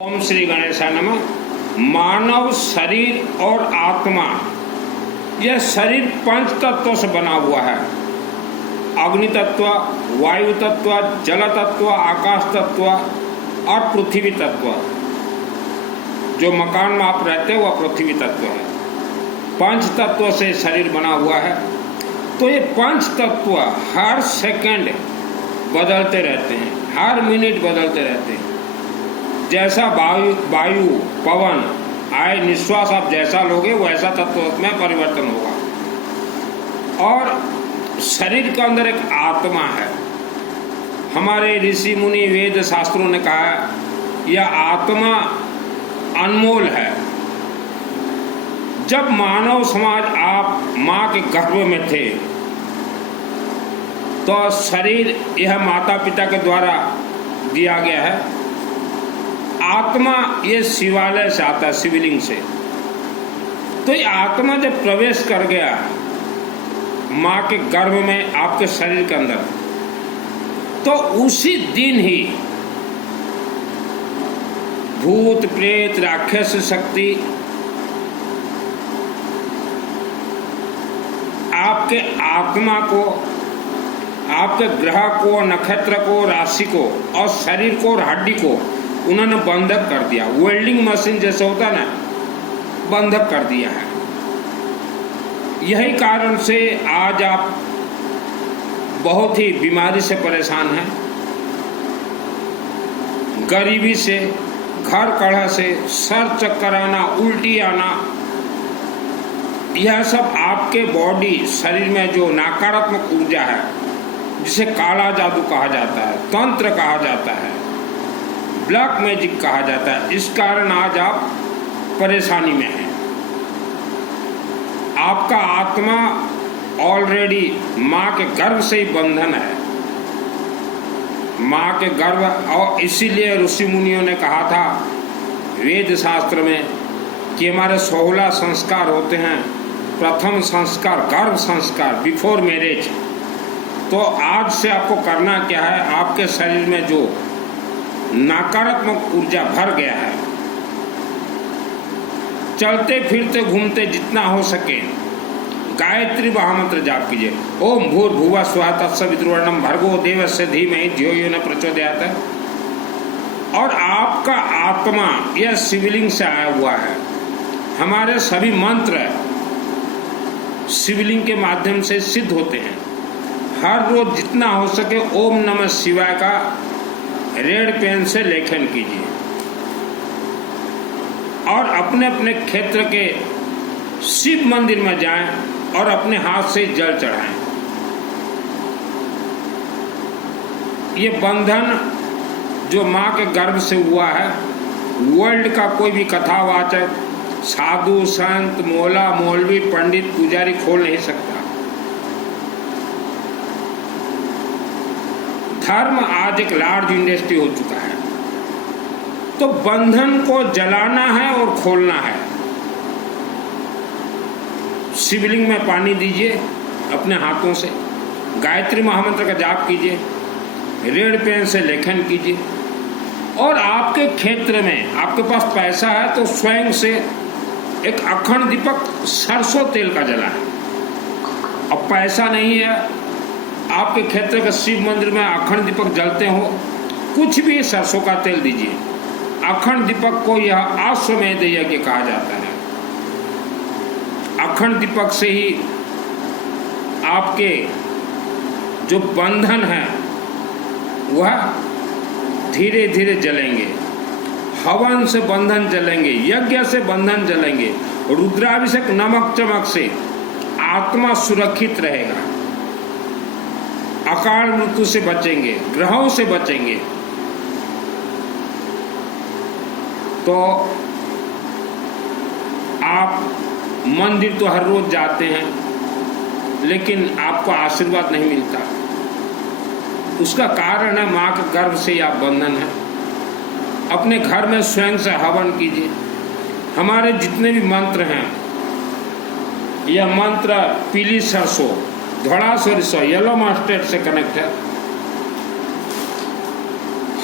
ओम श्री गणेशाय नमः। मानव शरीर और आत्मा, यह शरीर पंच तत्वों से बना हुआ है। अग्नि तत्व, वायु तत्व, जल तत्व, आकाश तत्व और पृथ्वी तत्व। जो मकान में आप रहते हो वह पृथ्वी तत्व है। पंच तत्व से शरीर बना हुआ है। तो ये पंच तत्व हर सेकंड बदलते रहते हैं, हर मिनट बदलते रहते हैं। जैसा वायु पवन आए, निश्वास आप जैसा लोगे वैसा तत्व में परिवर्तन होगा। और शरीर के अंदर एक आत्मा है। हमारे ऋषि मुनि वेद शास्त्रों ने कहा है यह आत्मा अनमोल है। जब मानव समाज आप माँ के गर्भ में थे तो शरीर यह माता पिता के द्वारा दिया गया है। आत्मा ये शिवालय से आता है, शिवलिंग से। तो ये आत्मा जब प्रवेश कर गया माँ के गर्भ में, आपके शरीर के अंदर, तो उसी दिन ही भूत प्रेत राक्षस शक्ति आपके आत्मा को, आपके ग्रह को, नक्षत्र को, राशि को और शरीर को और हड्डी को उन्होंने बंधक कर दिया। वेल्डिंग मशीन जैसे होता है ना, बंधक कर दिया है। यही कारण से आज आप बहुत ही बीमारी से परेशान हैं, गरीबी से, घर कलह से, सर चक्कर आना, उल्टी आना। यह सब आपके बॉडी, शरीर में जो नकारात्मक ऊर्जा है, जिसे काला जादू कहा जाता है, तंत्र कहा जाता है, ब्लैक मैजिक कहा जाता है, इस कारण आज आप परेशानी में हैं। आपका आत्मा ऑलरेडी माँ के गर्भ से ही बंधन है, माँ के गर्भ। और इसीलिए ऋषि मुनियों ने कहा था वेद शास्त्र में कि हमारे 16 संस्कार होते हैं। प्रथम संस्कार गर्भ संस्कार, बिफोर मैरिज। तो आज से आपको करना क्या है, आपके शरीर में जो नकारात्मक ऊर्जा भर गया है, चलते फिरते घूमते जितना हो सके गायत्री महामंत्र जाप कीजिए। ओम भूर्भुवः स्वः तत्सवितुर्वरेण्यं भर्गो देवस्य धीमहि धियो यो न प्रचोदयात्। और आपका आत्मा यह शिवलिंग से आया हुआ है। हमारे सभी मंत्र शिवलिंग के माध्यम से सिद्ध होते हैं। हर रोज जितना हो सके ओम नमः शिवाय का रेड पेन से लेखन कीजिए और अपने अपने क्षेत्र के शिव मंदिर में जाएं और अपने हाथ से जल चढ़ाएं। ये बंधन जो माँ के गर्भ से हुआ है, वर्ल्ड का कोई भी कथावाचक, साधु, संत, मौला, मौलवी, पंडित, पुजारी खोल नहीं सकता। धर्म आज एक लार्ज इंडस्ट्री हो चुका है। तो बंधन को जलाना है और खोलना है। शिवलिंग में पानी दीजिए अपने हाथों से, गायत्री महामंत्र का जाप कीजिए, रेड पेन से लेखन कीजिए। और आपके क्षेत्र में आपके पास पैसा है तो स्वयं से एक अखंड दीपक सरसों तेल का जलाएं। अब पैसा नहीं है, आपके क्षेत्र के शिव मंदिर में अखंड दीपक जलते हो, कुछ भी सरसों का तेल दीजिए। अखंड दीपक को यह अश्वमेध यज्ञ कहा जाता है। अखंड दीपक से ही आपके जो बंधन है वह धीरे धीरे जलेंगे। हवन से बंधन जलेंगे, यज्ञ से बंधन जलेंगे, रुद्राभिषेक नमक चमक से आत्मा सुरक्षित रहेगा, अकाल मृत्यु से बचेंगे, ग्रहों से बचेंगे। तो आप मंदिर तो हर रोज जाते हैं लेकिन आपको आशीर्वाद नहीं मिलता। उसका कारण है माँ के गर्भ से आप बंधन है। अपने घर में स्वयं से हवन कीजिए। हमारे जितने भी मंत्र हैं, यह मंत्र पीली सरसों, धड़ा सरसों, येलो मस्टर्ड से कनेक्ट है,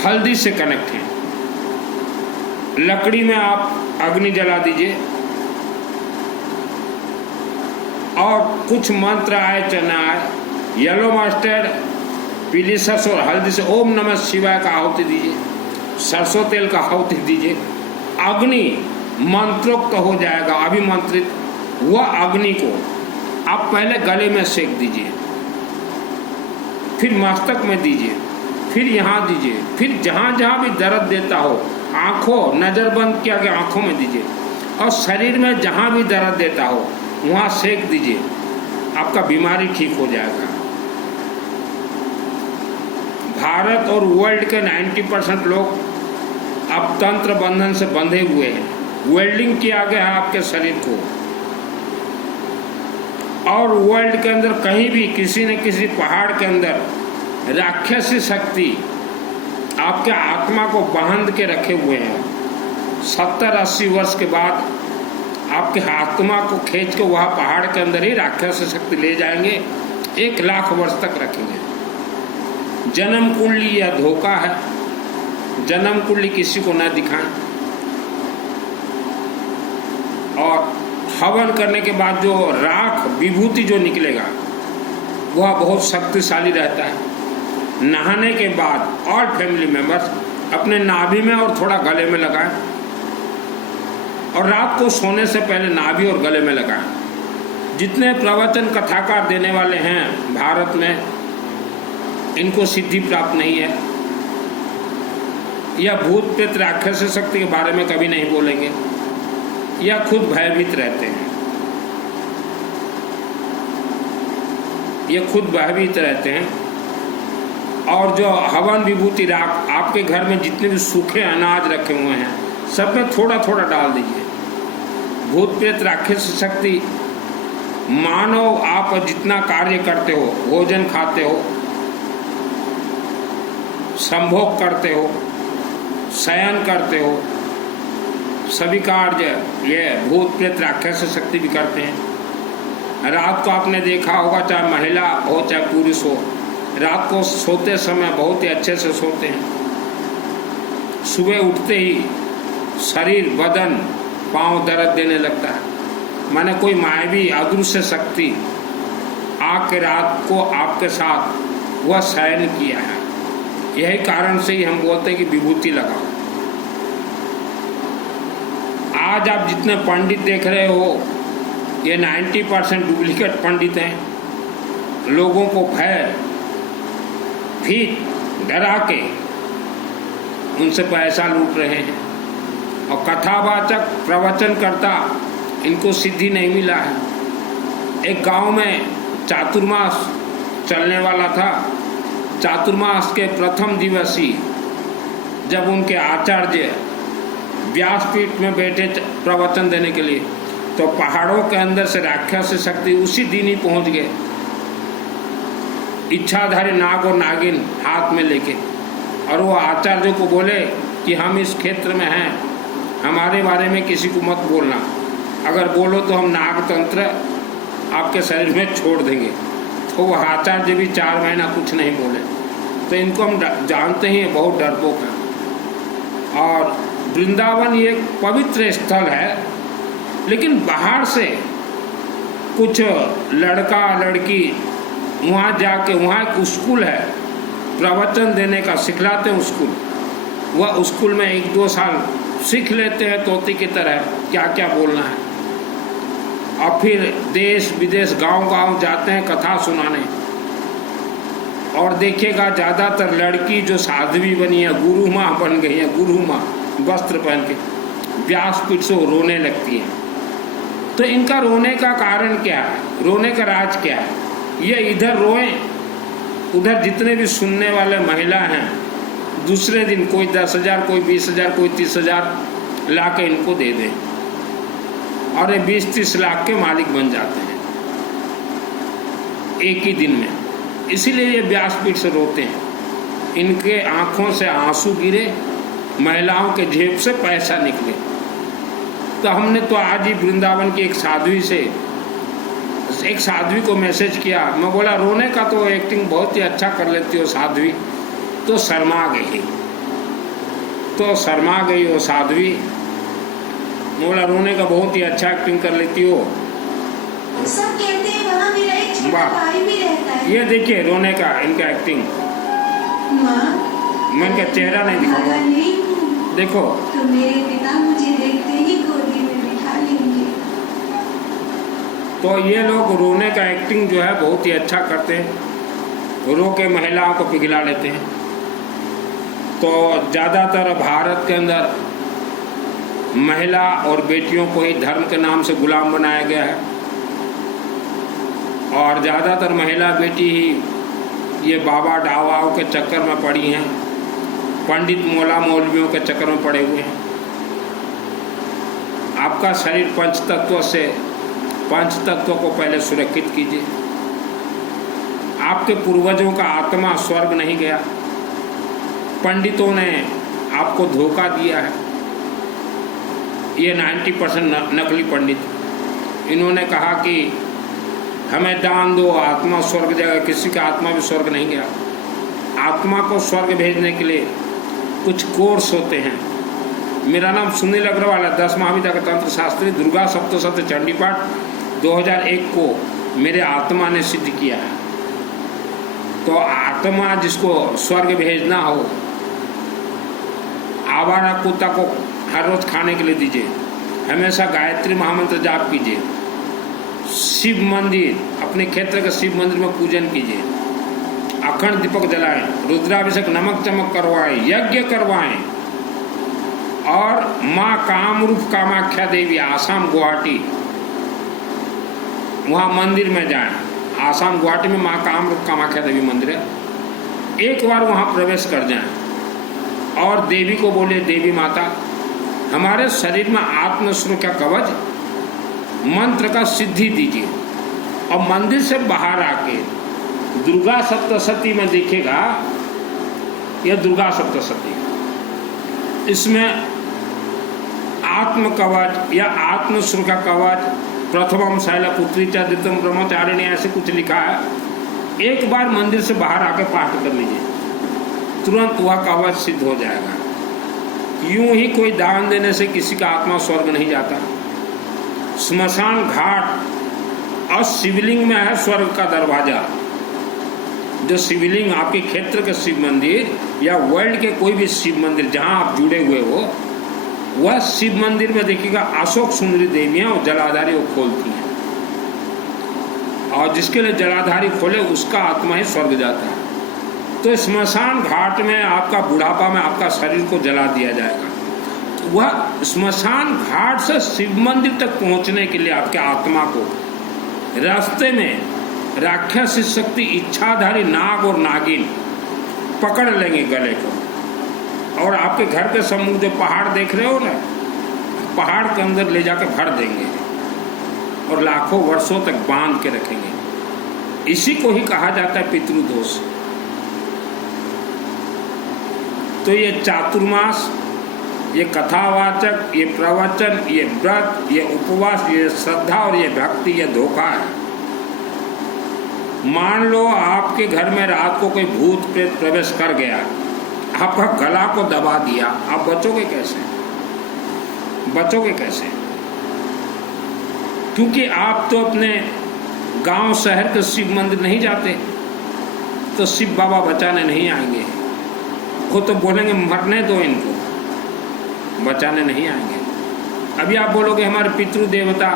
हल्दी से कनेक्ट है। लकड़ी में आप अग्नि जला दीजिए और कुछ मंत्र आए चना आए, येलो मस्टर्ड, पीली सरसों और हल्दी से ओम नमः शिवाय का आहुति दीजिए, सरसों तेल का आहुति दीजिए। अग्नि मंत्रोक्त हो जाएगा, अभिमंत्रित। वह अग्नि को आप पहले गले में सेक दीजिए, फिर मस्तक में दीजिए, फिर यहाँ दीजिए, फिर जहाँ जहाँ भी दर्द देता हो आँखों, नज़र बंद किया के आँखों में दीजिए, और शरीर में जहाँ भी दर्द देता हो वहाँ सेक दीजिए। आपका बीमारी ठीक हो जाएगा। भारत और वर्ल्ड के 90% लोग अब तंत्र बंधन से बंधे हुए हैं। वेल्डिंग किया गया है आपके शरीर को, और वर्ल्ड के अंदर कहीं भी किसी न किसी पहाड़ के अंदर राक्षसी शक्ति आपके आत्मा को बांध के रखे हुए हैं। 70-80 वर्ष के बाद आपके आत्मा को खींच के वहाँ पहाड़ के अंदर ही राक्षसी शक्ति ले जाएंगे, 1 लाख वर्ष तक रखेंगे। जन्म कुंडली यह धोखा है, जन्म कुंडली किसी को न दिखाएं। और हवन करने के बाद जो राख विभूति जो निकलेगा वह बहुत शक्तिशाली रहता है। नहाने के बाद ऑल फैमिली मेंबर्स अपने नाभि में और थोड़ा गले में लगाएं, और रात को सोने से पहले नाभि और गले में लगाएं। जितने प्रवचन कथाकार देने वाले हैं भारत में, इनको सिद्धि प्राप्त नहीं है। यह भूत प्रेत राक्षस शक्ति के बारे में कभी नहीं बोलेंगे, या खुद भयभीत रहते हैं। ये खुद भयभीत रहते हैं। और जो हवन विभूति राख आपके घर में जितने भी सूखे अनाज रखे हुए हैं सब में थोड़ा थोड़ा डाल दीजिए। भूत प्रेत राक्षस शक्ति, मानो आप जितना कार्य करते हो, भोजन खाते हो, संभोग करते हो, शयन करते हो, सभी कार्य ये भूत प्रेत राक्षस शक्ति भी करते हैं। रात को आपने देखा होगा, चाहे महिला हो चाहे पुरुष हो, रात को सोते समय बहुत ही अच्छे से सोते हैं। सुबह उठते ही शरीर, बदन, पांव दर्द देने लगता है। माने कोई मायावी अदृश्य शक्ति आके रात को आपके साथ वह शयन किया है। यही कारण से ही हम बोलते हैं कि विभूति लगाओ। आज आप जितने पंडित देख रहे हो ये 90% डुप्लीकेट पंडित हैं। लोगों को भय भीत डरा के उनसे पैसा लूट रहे हैं, और कथावाचक प्रवचनकर्ता इनको सिद्धि नहीं मिला है। एक गांव में चातुर्मास चलने वाला था। चातुर्मास के प्रथम दिवस ही जब उनके आचार्य व्यासपीठ में बैठे प्रवचन देने के लिए, तो पहाड़ों के अंदर से राक्षस शक्ति उसी दिन ही पहुंच गए, इच्छाधारी नाग और नागिन हाथ में लेके, और वो आचार्य को बोले कि हम इस क्षेत्र में हैं, हमारे बारे में किसी को मत बोलना, अगर बोलो तो हम नाग तंत्र आपके शरीर में छोड़ देंगे। तो वह आचार्य भी 4 महीना कुछ नहीं बोले। तो इनको हम जानते ही बहुत डरपोक हैं। और वृंदावन ये एक पवित्र स्थल है, लेकिन बाहर से कुछ लड़का लड़की वहाँ जाके, वहाँ एक स्कूल है प्रवचन देने का, सिखलाते हैं स्कूल। वह स्कूल में 1-2 साल सीख लेते हैं तोते की तरह क्या क्या बोलना है, और फिर देश विदेश गांव-गांव जाते हैं कथा सुनाने। और देखिएगा ज़्यादातर लड़की जो साध्वी बनी है, गुरु माँ बन गई है, गुरु माँ वस्त्र पहन के व्यासपीठ से रोने लगती है। तो इनका रोने का कारण क्या है, रोने का राज क्या है? ये इधर रोएं, उधर जितने भी सुनने वाले महिला हैं दूसरे दिन कोई 10,000, कोई 20,000, कोई 30,000 ला के इनको दे दें, और ये 20-30 लाख के मालिक बन जाते हैं एक ही दिन में। इसीलिए ये व्यासपीठ से रोते हैं। इनके आंखों से आंसू गिरे, महिलाओं के जेब से पैसा निकले। तो हमने तो आज ही वृंदावन की एक साध्वी को मैसेज किया। मैं बोला रोने का तो एक्टिंग बहुत ही अच्छा कर लेती हो साध्वी, तो शर्मा गई। तो शर्मा गई वो साध्वी। बोला रोने का बहुत ही अच्छा एक्टिंग कर लेती हो। सब कहते हैं वहाँ मेरा एक छोटा भाई भी रहता है। ये देखिए रोने का इनका एक्टिंग। माँ मैं इनका चेहरा नहीं दिखाऊंगा, नहीं हूँ। देखो। तो मेरे पिता मुझे देखते ही गोदी में बिठा लेंगे। तो ये लोग रोने का एक्टिंग जो है बहुत ही अच्छा करते हैं, रो के महिलाओं को पिघला लेते हैं। तो ज़्यादातर भारत के अंदर महिला और बेटियों को ही धर्म के नाम से गुलाम बनाया गया है, और ज़्यादातर महिला बेटी ही ये बाबा डावाओं के चक्कर में पड़ी हैं, पंडित मौला मौलवियों के चक्कर में पड़े हुए हैं। आपका शरीर पंच तत्व को पहले सुरक्षित कीजिए। आपके पूर्वजों का आत्मा स्वर्ग नहीं गया, पंडितों ने आपको धोखा दिया है। ये 90% नकली पंडित। इन्होंने कहा कि हमें दान दो, आत्मा स्वर्ग जाएगा। किसी का आत्मा भी स्वर्ग नहीं गया। आत्मा को स्वर्ग भेजने के लिए कुछ कोर्स होते हैं। मेरा नाम सुनील अग्रवाल है, 10 महाविद्या का तंत्र शास्त्री, दुर्गा सप्तशती चंडी पाठ 2001 को मेरे आत्मा ने सिद्ध किया है। तो आत्मा जिसको स्वर्ग भेजना हो, आवारा कुत्ता को हर रोज खाने के लिए दीजिए, हमेशा गायत्री महामंत्र जाप कीजिए, शिव मंदिर, अपने क्षेत्र के शिव मंदिर में पूजन कीजिए, अखंड दीपक जलाएं, रुद्राभिषेक नमक चमक करवाएं, यज्ञ करवाएं, और माँ कामरूप कामाख्या देवी आसाम गुवाहाटी वहाँ मंदिर में जाएं। आसाम गुवाहाटी में माँ कामरूप कामाख्या देवी मंदिर है, एक बार वहाँ प्रवेश कर जाएं और देवी को बोलिए, देवी माता हमारे शरीर में आत्मस्वरूप का कवच मंत्र का सिद्धि दीजिए। और मंदिर से बाहर आके दुर्गा सप्तशती में देखिएगा, यह दुर्गा सप्तशती, इसमें आत्म कवच या आत्मस्वरूप का कवच, प्रथमम शैलपुत्री च द्वितीयम ब्रह्मचारिणी, ऐसे कुछ लिखा है। एक बार मंदिर से बाहर आके पाठ कर लीजिए, तुरंत वह कवच सिद्ध हो जाएगा। यूं ही कोई दान देने से किसी का आत्मा स्वर्ग नहीं जाता। स्मशान घाट और शिवलिंग में है स्वर्ग का दरवाजा। जो शिवलिंग आपके क्षेत्र के शिव मंदिर या वर्ल्ड के कोई भी शिव मंदिर जहां आप जुड़े हुए हो, वह शिव मंदिर में देखिएगा अशोक सुंदरी देवियां और जलाधारी वो खोलती हैं, और जिसके लिए जलाधारी खोले उसका आत्मा ही स्वर्ग जाता है। तो स्मशान घाट में आपका बुढ़ापा में आपका शरीर को जला दिया जाएगा। वह स्मशान घाट से शिव मंदिर तक पहुंचने के लिए आपके आत्मा को रास्ते में राक्षसी शक्ति इच्छाधारी नाग और नागिन पकड़ लेंगे गले को, और आपके घर के सम्मुख जो पहाड़ देख रहे हो ना, पहाड़ के अंदर ले जाकर भर देंगे और लाखों वर्षों तक बांध के रखेंगे। इसी को ही कहा जाता है पितृदोष। तो ये चातुर्मास, ये कथावाचक, ये प्रवचन, ये व्रत, ये उपवास, ये श्रद्धा और ये भक्ति, ये धोखा है। मान लो आपके घर में रात को कोई भूत प्रेत प्रवेश कर गया, आपका गला को दबा दिया, आप बचोगे कैसे? बचोगे कैसे? क्योंकि आप तो अपने गांव शहर के शिव मंदिर नहीं जाते, तो शिव बाबा बचाने नहीं आएंगे। वो तो बोलेंगे मरने दो इनको, बचाने नहीं आएंगे। अभी आप बोलोगे हमारे पितृ देवता,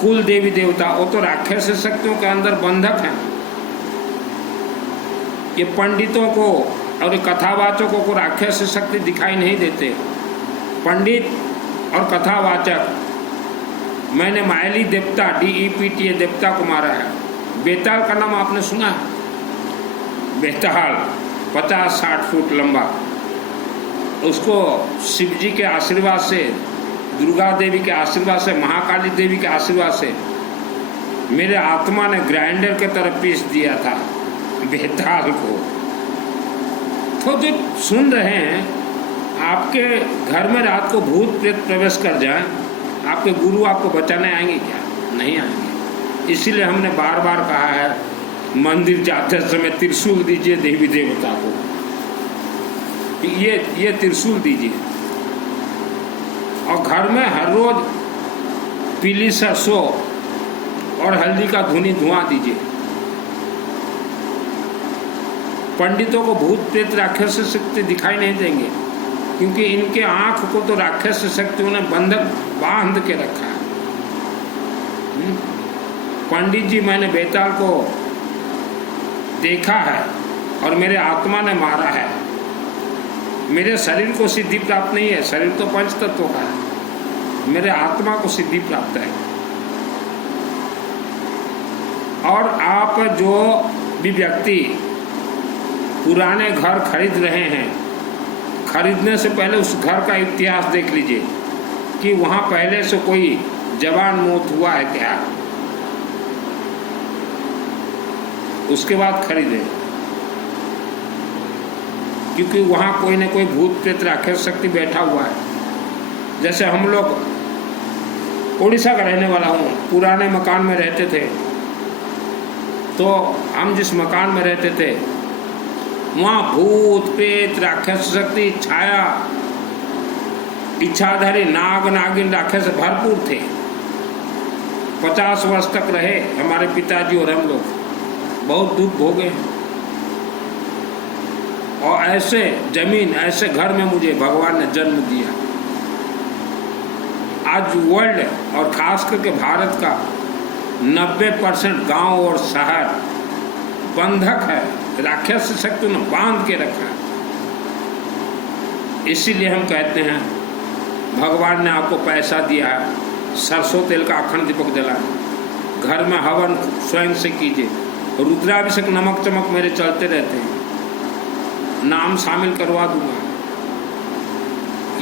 कुल देवी देवता, वो तो राक्षस शक्तियों के अंदर बंधक हैं। ये पंडितों को और कथावाचकों को राक्षस शक्ति दिखाई नहीं देते। पंडित और कथावाचक, मैंने मायली देवता DEPTA देवता को मारा है। बेताल का नाम आपने सुना है? बेताल 50-60 फुट लंबा, उसको शिव जी के आशीर्वाद से, दुर्गा देवी के आशीर्वाद से, महाकाली देवी के आशीर्वाद से मेरे आत्मा ने ग्राइंडर के तरफ पीस दिया था बेताल को। तो जो सुन रहे हैं, आपके घर में रात को भूत प्रेत प्रवेश कर जाए, आपके गुरु आपको बचाने आएंगे क्या? नहीं आएंगे। इसीलिए हमने बार बार कहा है मंदिर जाते समय त्रिशूल दीजिए देवी देवता को। ये त्रिशूल दीजिए। और घर में हर रोज पीली सरसों और हल्दी का धुआं दीजिए। पंडितों को भूत प्रेत राक्षस शक्ति दिखाई नहीं देंगे, क्योंकि इनके आंख को तो राक्षस शक्तियों ने बंधक बांध के रखा है। पंडित जी, मैंने बेताल को देखा है और मेरे आत्मा ने मारा है। मेरे शरीर को सिद्धि प्राप्त नहीं है, शरीर तो पंच तत्वों का है, मेरे आत्मा को सिद्धि प्राप्त है। और आप जो भी व्यक्ति पुराने घर खरीद रहे हैं, खरीदने से पहले उस घर का इतिहास देख लीजिए कि वहाँ पहले से कोई जवान मौत हुआ है क्या, उसके बाद खरीदें। क्योंकि वहाँ कोई न कोई भूत प्रेत राक्षस शक्ति बैठा हुआ है। जैसे हम लोग उड़ीसा का रहने वाला हूँ, पुराने मकान में रहते थे, तो हम जिस मकान में रहते थे वहाँ भूत प्रेत राक्षस शक्ति छाया इच्छाधारी नाग नागिन राक्षस भरपूर थे। 50 वर्ष तक रहे हमारे पिताजी और हम लोग, बहुत दुख भोगे। और ऐसे जमीन, ऐसे घर में मुझे भगवान ने जन्म दिया। आज वर्ल्ड और खास करके भारत का 90% गांव और शहर बंधक है, राक्षस शक्ति ने बांध के रखा है। इसीलिए हम कहते हैं भगवान ने आपको पैसा दिया है, सरसों तेल का अखंड दीपक जलाएं, घर में हवन स्वयं से कीजिए, रुद्राभिषेक नमक चमक मेरे चलते रहते हैं, नाम शामिल करवा दूंगा।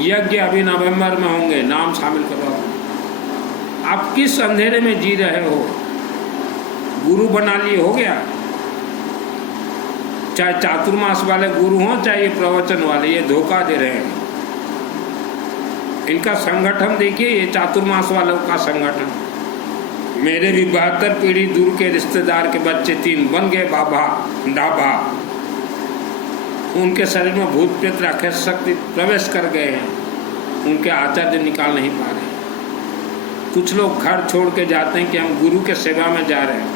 यज्ञ अभी नवंबर में होंगे, नाम शामिल करवा दूंगा। आप किस अंधेरे में जी रहे हो, गुरु बना लिए, हो गया। चाहे चातुर्मास वाले गुरु हों, चाहे ये प्रवचन वाले, ये धोखा दे रहे हैं। इनका संगठन देखिए, ये चातुर्मास वालों का संगठन। मेरे भी 72 पीढ़ी दूर के रिश्तेदार के बच्चे 3 बन गए बाबा डाबा। उनके शरीर में भूत प्रेत राक्षस शक्ति प्रवेश कर गए हैं, उनके आचार्य निकाल नहीं पा रहे। कुछ लोग घर छोड़ के जाते हैं कि हम गुरु के सेवा में जा रहे हैं,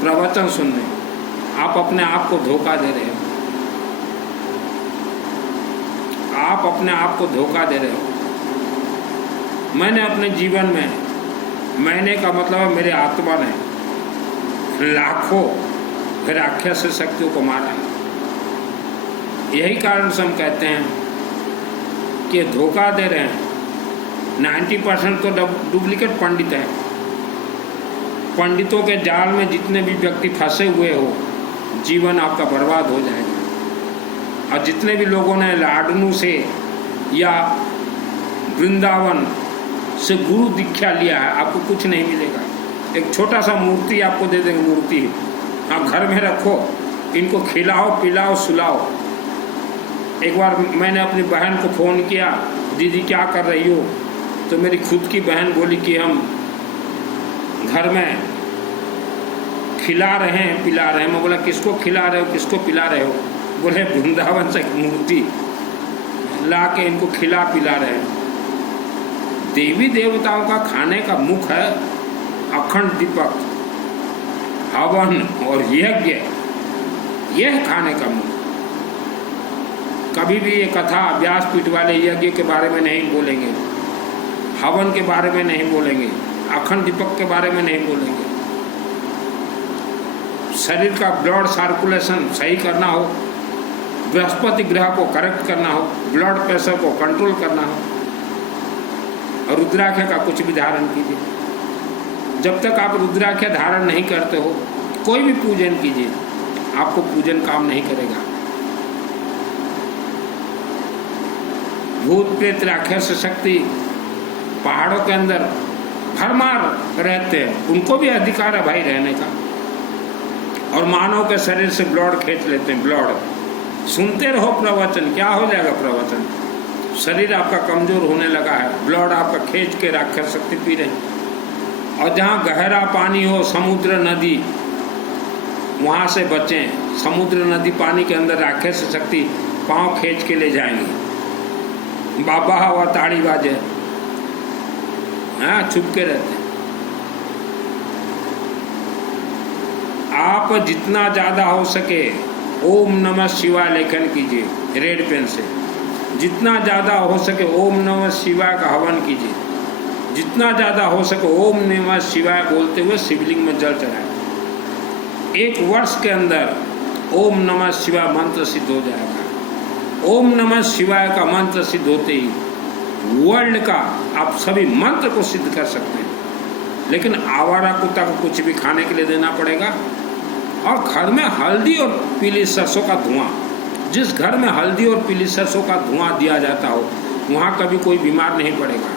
प्रवचन सुनने। आप अपने आप को धोखा दे रहे हो, आप अपने आप को धोखा दे रहे हो। मैंने अपने जीवन में, मैंने का मतलब है मेरे आत्मा ने लाखों राक्षस शक्तियों को मारा है। यही कारण से हम कहते हैं कि धोखा दे रहे हैं। 90% तो डुप्लीकेट पंडित हैं। पंडितों के जाल में जितने भी व्यक्ति फंसे हुए हो, जीवन आपका बर्बाद हो जाएगा। और जितने भी लोगों ने लाडनू से या वृंदावन से गुरु दीक्षा लिया है, आपको कुछ नहीं मिलेगा। एक छोटा सा मूर्ति आपको दे देंगे, मूर्ति आप घर में रखो, इनको खिलाओ पिलाओ सुलाओ। एक बार मैंने अपनी बहन को फ़ोन किया, दीदी क्या कर रही हो, तो मेरी खुद की बहन बोली कि हम घर में खिला रहे हैं पिला रहे हैं। मैं बोला किसको खिला रहे हो किसको पिला रहे हो? बोले वृंदावन से मूर्ति ला के इनको खिला पिला रहे हैं। देवी देवताओं का खाने का मुख है अखंड दीपक, हवन और यज्ञ, यह खाने का मुख। कभी भी ये कथा व्यासपीठ वाले यज्ञ के बारे में नहीं बोलेंगे, हवन के बारे में नहीं बोलेंगे, अखंड दीपक के बारे में नहीं बोलेंगे। शरीर का ब्लड सर्कुलेशन सही करना हो, बृहस्पति ग्रह को करेक्ट करना हो, ब्लड प्रेशर को कंट्रोल करना हो, और रुद्राक्ष का कुछ भी धारण कीजिए। जब तक आप रुद्राक्ष धारण नहीं करते हो, कोई भी पूजन कीजिए, आपको पूजन काम नहीं करेगा। भूत प्रेत राक्षस शक्ति पहाड़ों के अंदर भरमार रहते हैं, उनको भी अधिकार है भाई रहने का। और मानव के शरीर से ब्लड खींच लेते हैं, ब्लड। सुनते रहो प्रवचन, क्या हो जाएगा प्रवचन? शरीर आपका कमजोर होने लगा है, ब्लड आपका खींच के राक्षस शक्ति पी रहे। और जहाँ गहरा पानी हो, समुद्र नदी, वहाँ से बचें। समुद्र नदी पानी के अंदर राक्षस शक्ति पांव खींच के ले जाएंगे, बाबा हवा ताड़ी बाजे, हाँ छुप के रहते हैं। आप जितना ज्यादा हो सके ओम नमः शिवाय लेखन कीजिए रेड पेन से, जितना ज्यादा हो सके ओम नमः शिवाय का हवन कीजिए, जितना ज्यादा हो सके ओम नमः शिवाय बोलते हुए शिवलिंग में जल चढ़ाएं। 1 वर्ष के अंदर ओम नमः शिवाय मंत्र सिद्ध हो जाएगा। ओम नमः शिवाय का मंत्र सिद्ध होते ही वर्ल्ड का आप सभी मंत्र को सिद्ध कर सकते हैं। लेकिन आवारा कुत्ता को कुछ भी खाने के लिए देना पड़ेगा। और घर में हल्दी और पीली सरसों का धुआं, जिस घर में हल्दी और पीली सरसों का धुआं दिया जाता हो वहाँ कभी कोई बीमार नहीं पड़ेगा।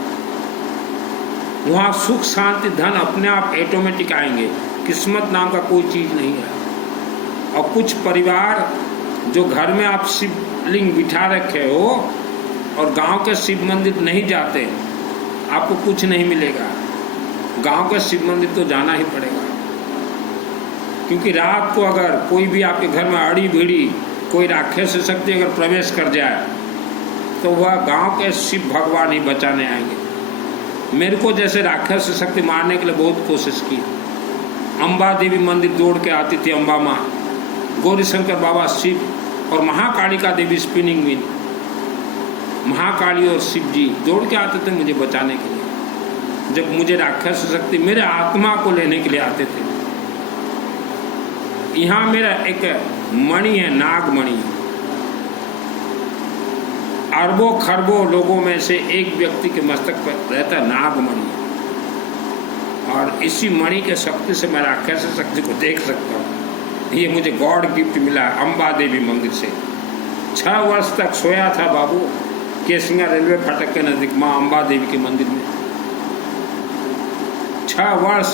वहाँ सुख शांति धन अपने आप ऑटोमेटिक आएंगे। किस्मत नाम का कोई चीज़ नहीं है। और कुछ परिवार जो घर में आप शिवलिंग बिठा रखे हो और गांव के शिव मंदिर नहीं जाते, आपको कुछ नहीं मिलेगा। गांव के शिव मंदिर तो जाना ही पड़ेगा, क्योंकि रात को अगर कोई भी आपके घर में अड़ी भिड़ी कोई राक्षस शक्ति अगर प्रवेश कर जाए तो वह गांव के शिव भगवान ही बचाने आएंगे। मेरे को जैसे राक्षस शक्ति मारने के लिए बहुत कोशिश की। अम्बा देवी मंदिर दौड़ के आती थी, अम्बा माँ, गौरी शंकर बाबा शिव और महाकालिका देवी स्पिनिंग व्हील, महाकाली और शिव जी दौड़ के आते थे मुझे बचाने के लिए। जब मुझे राक्षस शक्ति मेरे आत्मा को लेने के लिए आते थे। यहाँ मेरा एक मणि है, नागमणि। अरबों खरबों लोगों में से एक व्यक्ति के मस्तक पर रहता है नागमणि, और इसी मणि के शक्ति से मैं राक्षस शक्ति को देख सकता हूँ। ये मुझे गॉड गिफ्ट मिला है अम्बा देवी मंदिर से। 6 वर्ष तक सोया था बाबू केसिंगा रेलवे फाटक के नजदीक माँ अम्बा देवी के मंदिर में। 6 वर्ष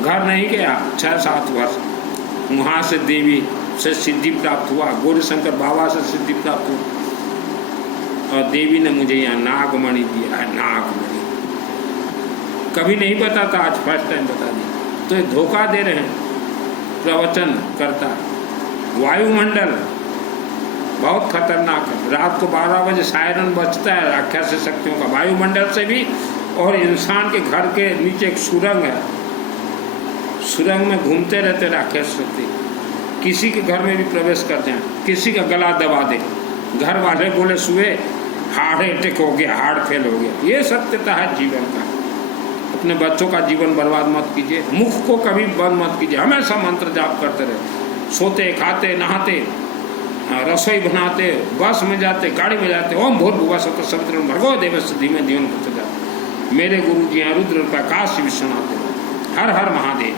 घर नहीं गया, 6-7 वर्ष वहाँ से देवी से सिद्धि प्राप्त हुआ, गौरी शंकर बाबा से सिद्धि प्राप्त हुआ, और देवी ने मुझे यहाँ नागमणि दिया है। नागमणि कभी नहीं पता था, आज फर्स्ट टाइम बता दी। तो ये धोखा दे रहे हैं प्रवचन करता। वायुमंडल बहुत खतरनाक है। रात को 12 बजे सायरन बजता है राक्षस शक्तियों का, वायुमंडल से भी। और इंसान के घर के नीचे एक सुरंग है, सुरंग में घूमते रहते राक्षस शक्ति। किसी के घर में भी प्रवेश कर जाए, किसी का गला दबा दे, घर वाले बोले सुबह हार्ट अटैक हो गया, हार्ट फेल हो गया। ये सत्यता है जीवन का। अपने बच्चों का जीवन बर्बाद मत कीजिए, मुख को कभी बंद मत कीजिए, हमेशा मंत्र जाप करते रहे। सोते खाते नहाते, रसोई बनाते, बस में जाते, गाड़ी में जाते, ओम भूर्भुवः स्वः सवितुर्वरेण्यं भर्गो देवस्य धीमहि धियो न प्रचोदयात्। मेरे गुरु जी हैं रुद्र प्रकाश विश्वनाथ। हर हर महादेव।